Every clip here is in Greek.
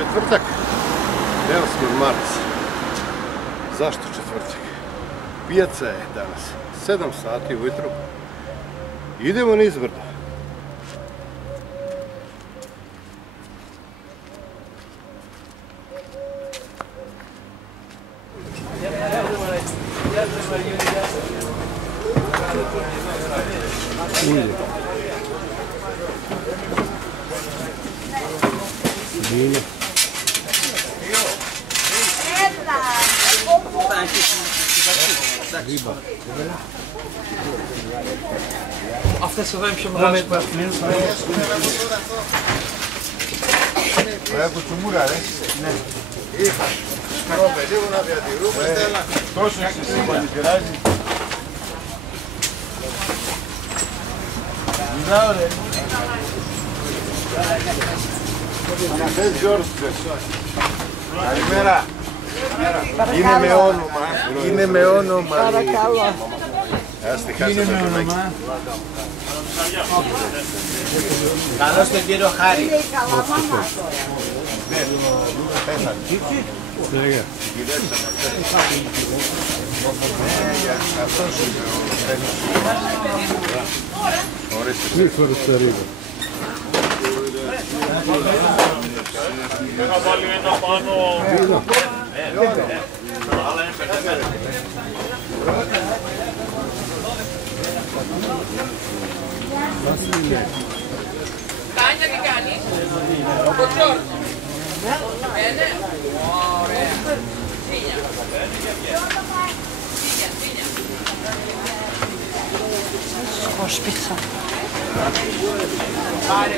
Četvrtak, 8. mart. Zašto četvrtak? Pijaca je danas, 7 sati ujutro. Idemo niz brdo. Vino. Riba. Αυτά σε δάμε πιο μεγάλες παραθυνές. Πρέπει τσουμούρα ρε. Ναι. Είχα. Σκαρόπε λίγο να διατηρούμε. Τόσο είσαι σύμπανη πειράζει. Μιλάω ρε. Αναθές Γιώργος. Καλημέρα. Είναι με όνομα. Είναι με όνομα. Παρακαλώ. Είναι με όνομα. Καλώς τον κύριο Χάρη. Είναι καλά μάμα Λέγε. Αυτός είναι ο Στέλιος. Ορίστε. Μη φορές τα ρίγα. Θα βάλει ένα πάνω. Τάνια τι κάνεις? Ο Τζόρτζ. Ναι. Ωραία. Φύγια. Φύγια. Σκόσπισα. Πάρε.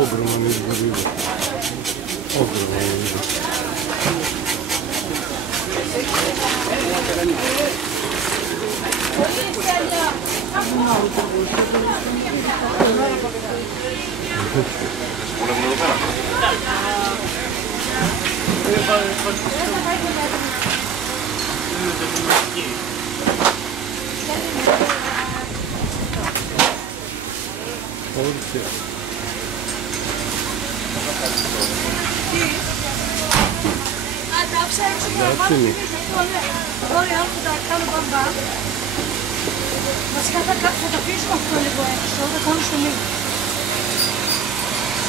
Ogromna izbor ribe. Ogromna riba. Άφησα έξω για να πάρω ωραία που τα κάνω μπαμπά. Βασικά θα το αφήσουμε αυτό λίγο έξω, θα κάνω στο λίγο.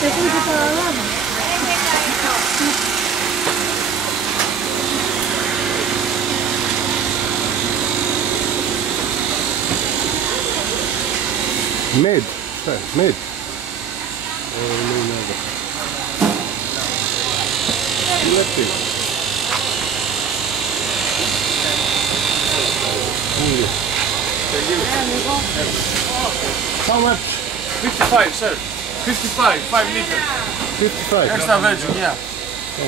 Έχουμε και παραλάβει. Med. Med. Ovo ne nada. Lepi. How much? 55, sir. 55, 5 liters. 55. Extra virgin, yeah. Sir.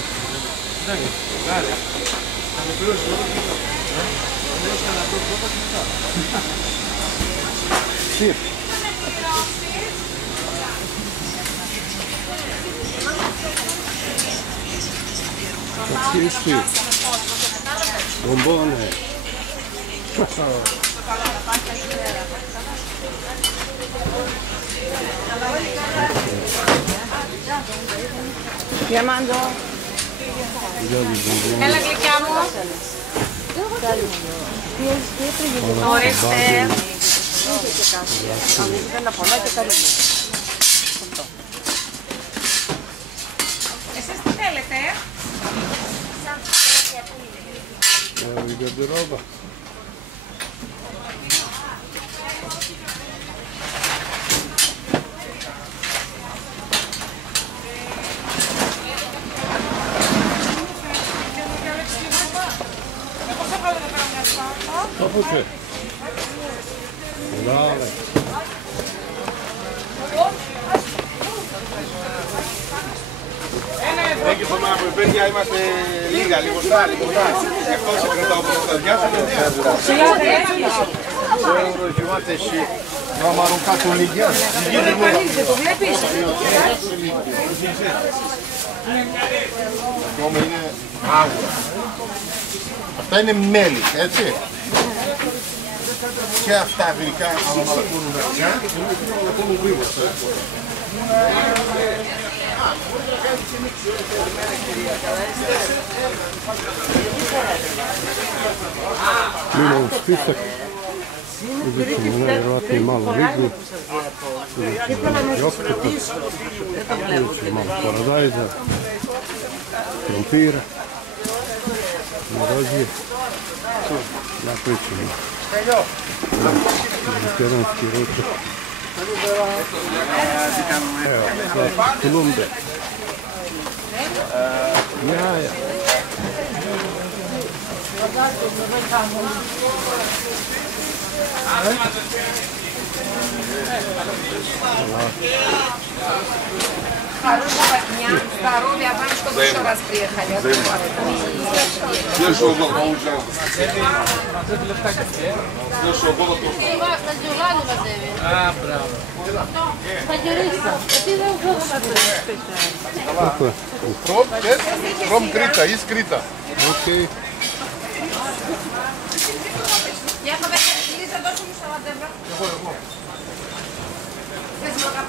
Sì. Bombone. Διαμάντο. Έλα γλυκιά μου. Ορίστε. Εσείς τι θέλετε? Η γαρδερόμπα. Πού Λάβε. Εκεί στο μάνα που παιδιά είμαστε λίγα, λίγο μπροστά. Αυτό σε κρατάω από τα διάστα. Ρογιώτε și am aruncat un lighean. Το βλέπεις? Ακόμα είναι άγουρα. Αυτά είναι μέλι, έτσι. Και αυτά γλυκά, άμα μαλακούνουν αργά, είναι ακόμα γρήγορα. Imamo spisak. Uzet ćemo najvjerojatnije malo ligu. Uzet ćemo joktupa. Uzet ćemo malo paradajza. Krompira. Narozije. Napravit ćemo mediteranski ručak. Evo, sad Kolumbe. Jaja. Хорошего дня, здоровья, вам, чтобы еще раз приехали. Следующего года получаем. Следующего года тоже. Tako je. Krom krita, iskrita. Okej. Я повезла, Лиза, дочь мешала, Дебра. Без много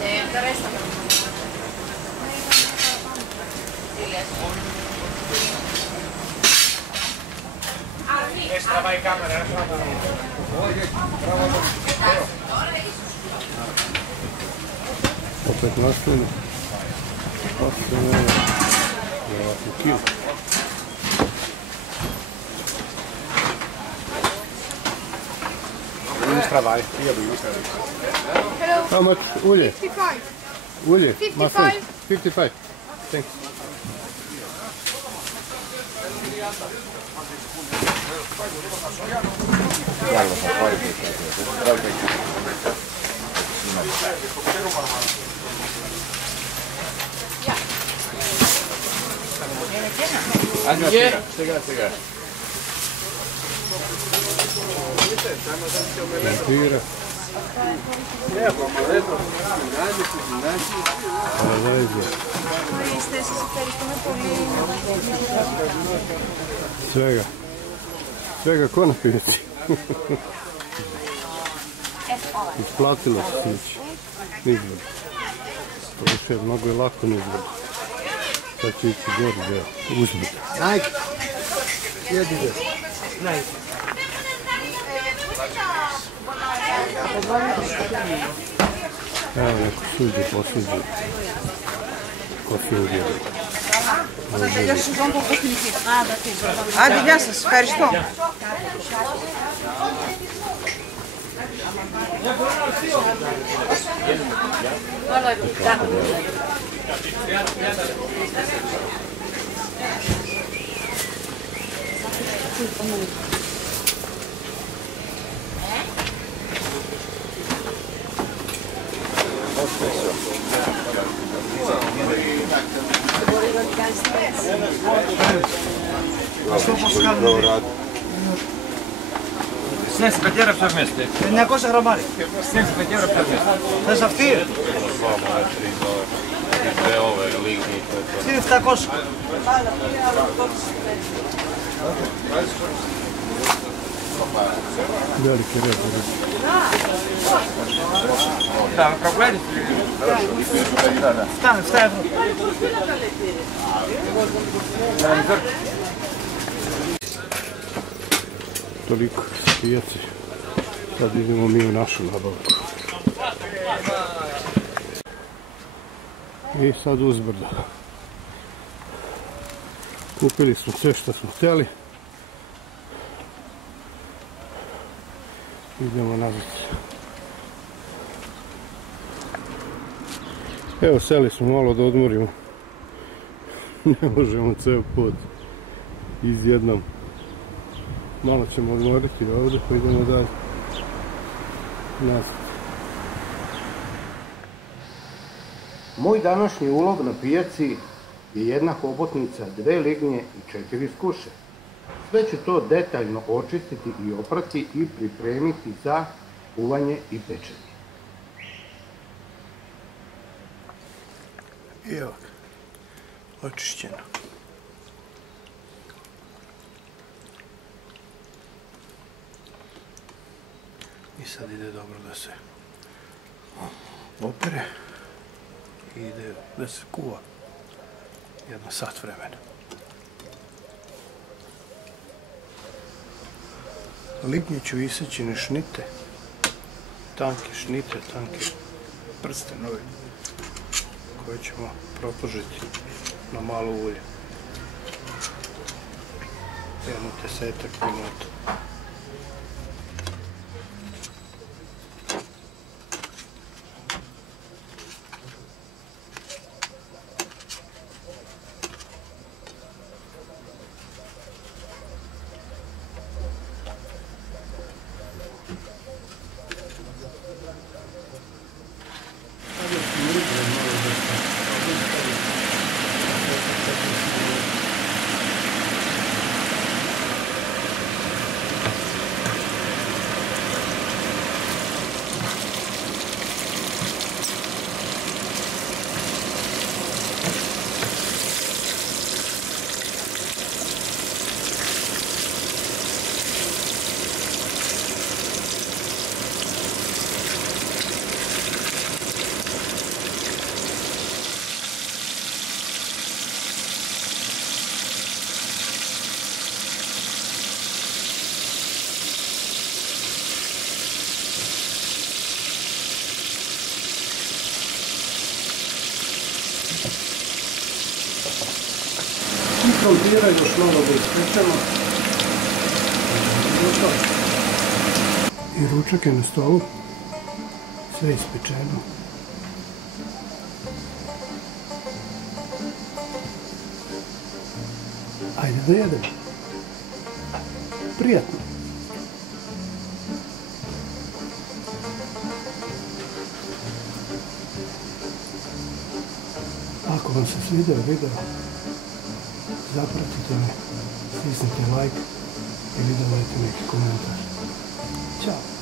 Не, интересно. Esta va en cámara. Opet nastavljeno. Nastavljeno. Vjerojatno kilo. How much ulje? 55. Ulje? 55. My friend. 55. Thanks. Krompira. Paradajza. Svega. Svega ko na pijaci. Isplatilo se nići. Nizgled. Prošao mnogo je lako nizgled. Sad ću ići gore da uzmem. Nike. Jedi ga. Nike. Evo neko suđe, posuđe. Ko se uvijeli. Άντε, γεια σας, ευχαριστώ. Снеси 5 евро все вместе. 900 γραμμάρια. Снеси 5 евро все вместе. Θες αυτή. Είναι 700. Veliki red. Да, вы прогуляетесь? Φτάνε, 7 ευρώ. Toliko pijaci. Sad idemo mi u našu nabavku. I sad uzbrdo. Kupili smo sve što smo htjeli. Idemo nazad. Evo, seli smo malo da odmorimo. Ne možemo ceo put izjednom. Malo ćemo odmoriti ovdje, pa idemo dalje nazad. Moj današnji ulov na pijaci je jedna hobotnica, 2 lignje i 4 skuše. Sve ću to detaljno očistiti i oprati i pripremiti za kuvanje i pečenje. Evo ga, očišćeno. I sad ide dobro da se opere. i ide da se kuva jedno sat vremena. Lignje ću iseći na šnite, tanke šnite, tanke prstenove koje ćemo propržiti na malo ulje. Jedno 10 minuta. Krompira još malo da ispečemo. I ručak je na stolu. Sve ispečeno. Ajde da jedemo. Prijatno. Ako vam se svidio video, zapratite me, stisnite like ili dodajte neki komentar. Ćao!